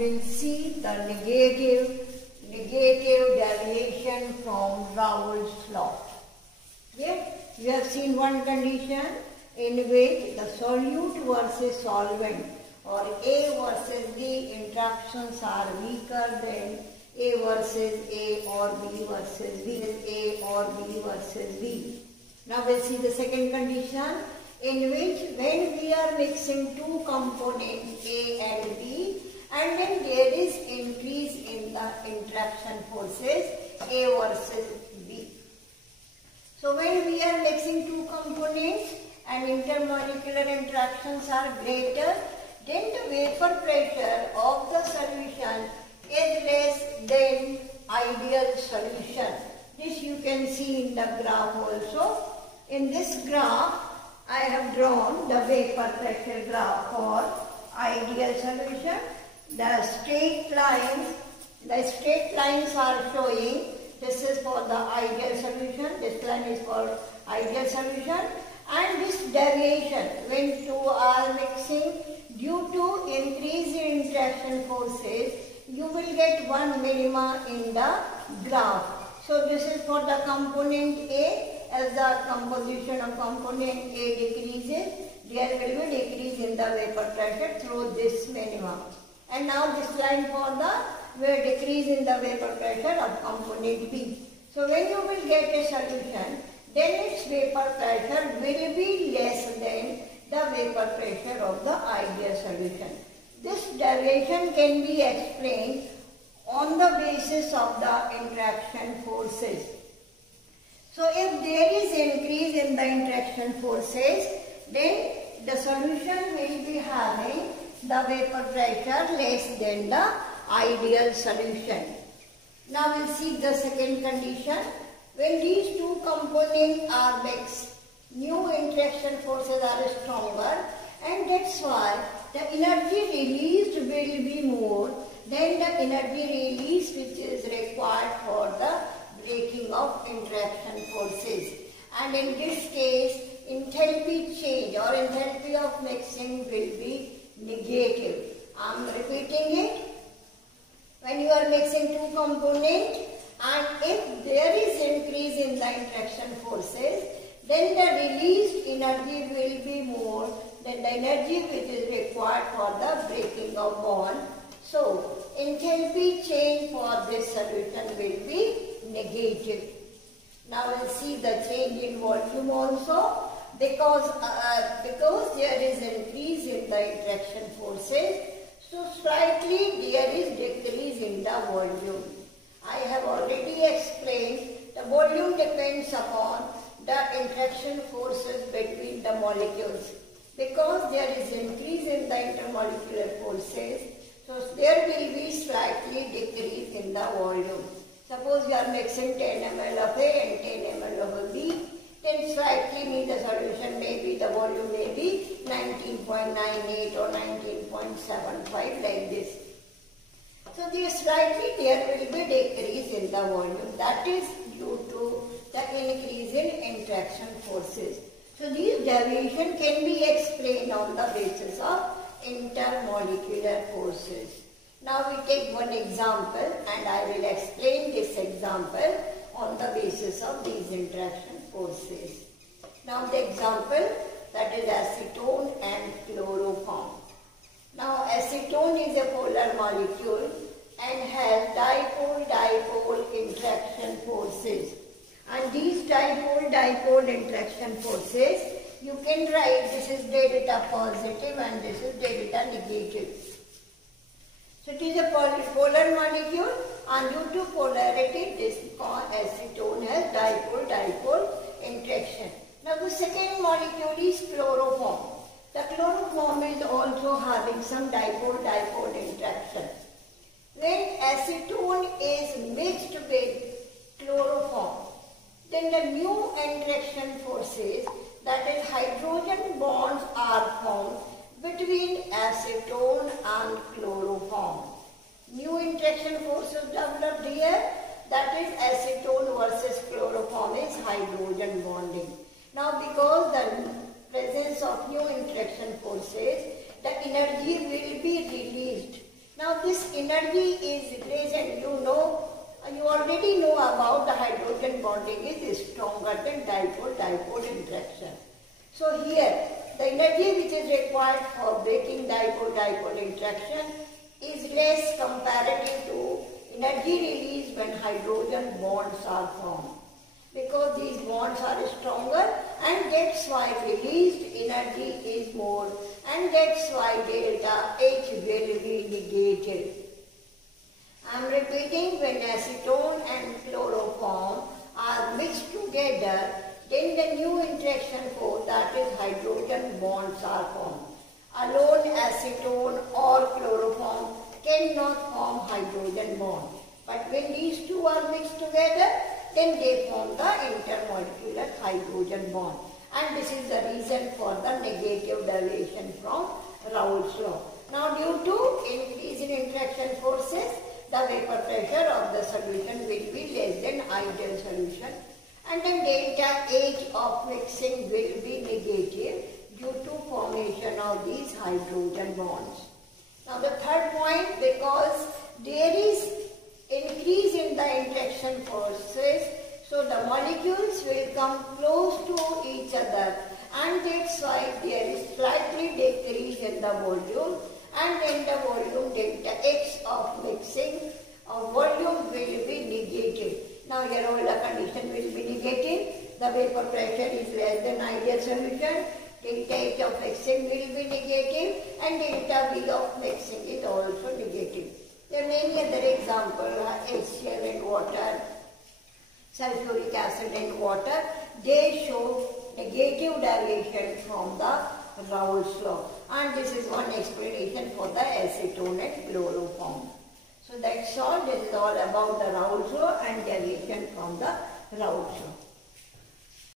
we'll see the negative deviation from Raoult's law. Okay? We have seen one condition in which the solute versus solvent or A versus B interactions are weaker than A versus A or B versus B, A or B versus B. Now we'll see the second condition in which when we are mixing two components A and B, and then there is increase in the interaction forces A versus B. So when we are mixing two components and intermolecular interactions are greater, then the vapor pressure of the solution is less than ideal solution. This you can see in the graph also. In this graph, I have drawn the vapor pressure graph for ideal solution. The straight lines are showing this is for the ideal solution, this line is for ideal solution, and this deviation when two are mixing due to increase in interaction forces, you will get one minima in the graph. So this is for the component A. As the composition of component A decreases, there will be decrease in the vapor pressure through this minima. And now this line for the decrease in the vapor pressure of component B. So when you will get a solution, then its vapor pressure will be less than the vapor pressure of the ideal solution. This deviation can be explained on the basis of the interaction forces. So if there is increase in the interaction forces, then the solution will be having the vapor pressure less than the ideal solution. Now we'll see the second condition. When these two components are mixed, new interaction forces are stronger, and that's why the energy released will be more than the energy released which is required for the breaking of interaction forces. And in this case, enthalpy change or enthalpy of mixing will be negative. I am repeating it. When you are mixing two components and if there is increase in the interaction forces, then the released energy will be more than the energy which is required for the breaking of bond. So, enthalpy change for this solution will be negative. Now we'll see the change in volume also. Because there is increase in the interaction forces, so slightly there is decrease in the volume. I have already explained the volume depends upon the interaction forces between the molecules. Because there is increase in the intermolecular forces, so there will be slightly decrease in the volume. Suppose you are mixing 10 ml of A and 10 ml of B. Then slightly mean the solution may be, the volume may be 19.98 or 19.75 like this. So slightly there will be decrease in the volume. That is due to the increase in interaction forces. So these deviation can be explained on the basis of intermolecular forces. Now we take one example and I will explain this example on the basis of these interaction forces. Now the example, that is acetone and chloroform. Now acetone is a polar molecule and has dipole-dipole interaction forces. And these dipole-dipole interaction forces, you can write this is delta positive and this is delta negative. So it is a polar molecule and due to polarity this acetone has dipole-dipole interaction. Now the second molecule is chloroform. The chloroform is also having some dipole-dipole interaction. When acetone is mixed with chloroform, then the new interaction forces, that is hydrogen bonds are formed between acetone and chloroform. New interaction forces developed here, that is acetone versus chloroform is hydrogen bonding. Now because the presence of new interaction forces, the energy will be released. Now this energy is less, and you already know about the hydrogen bonding is stronger than dipole-dipole interaction. So here, the energy which is required for breaking dipole-dipole interaction is less comparative to energy released when hydrogen bonds are formed. Because these bonds are stronger, and that's why released energy is more, and that's why delta H will be negated. I am repeating, when acetone and chloroform are mixed together, then the new interaction force, that is hydrogen bonds, are formed. Alone acetone or chloroform cannot form hydrogen bond. But when these two are mixed together, then they form the intermolecular hydrogen bond. And this is the reason for the negative deviation from Raoult's law. Now, due to increase in interaction forces, the vapor pressure of the solution will be less than ideal solution, and then delta H of mixing will be negative due to formation of these hydrogen bonds. Now, the third point, because there is increase in the interaction forces, so the molecules will come close to each other, and that's why there is slightly decrease in the volume, and in the volume delta X of mixing of volume will be negative. Now here all the condition will be negative. The vapor pressure is less than ideal solution. Delta H of mixing will be negative, and delta V of mixing is also negative. There are many other examples, HCl in water, sulfuric acid in water. They show negative deviation from the Raoult's law. And this is one explanation for the acetone and chloroform. So that's all. This is all about the Raoult's law and deviation from the Raoult's law.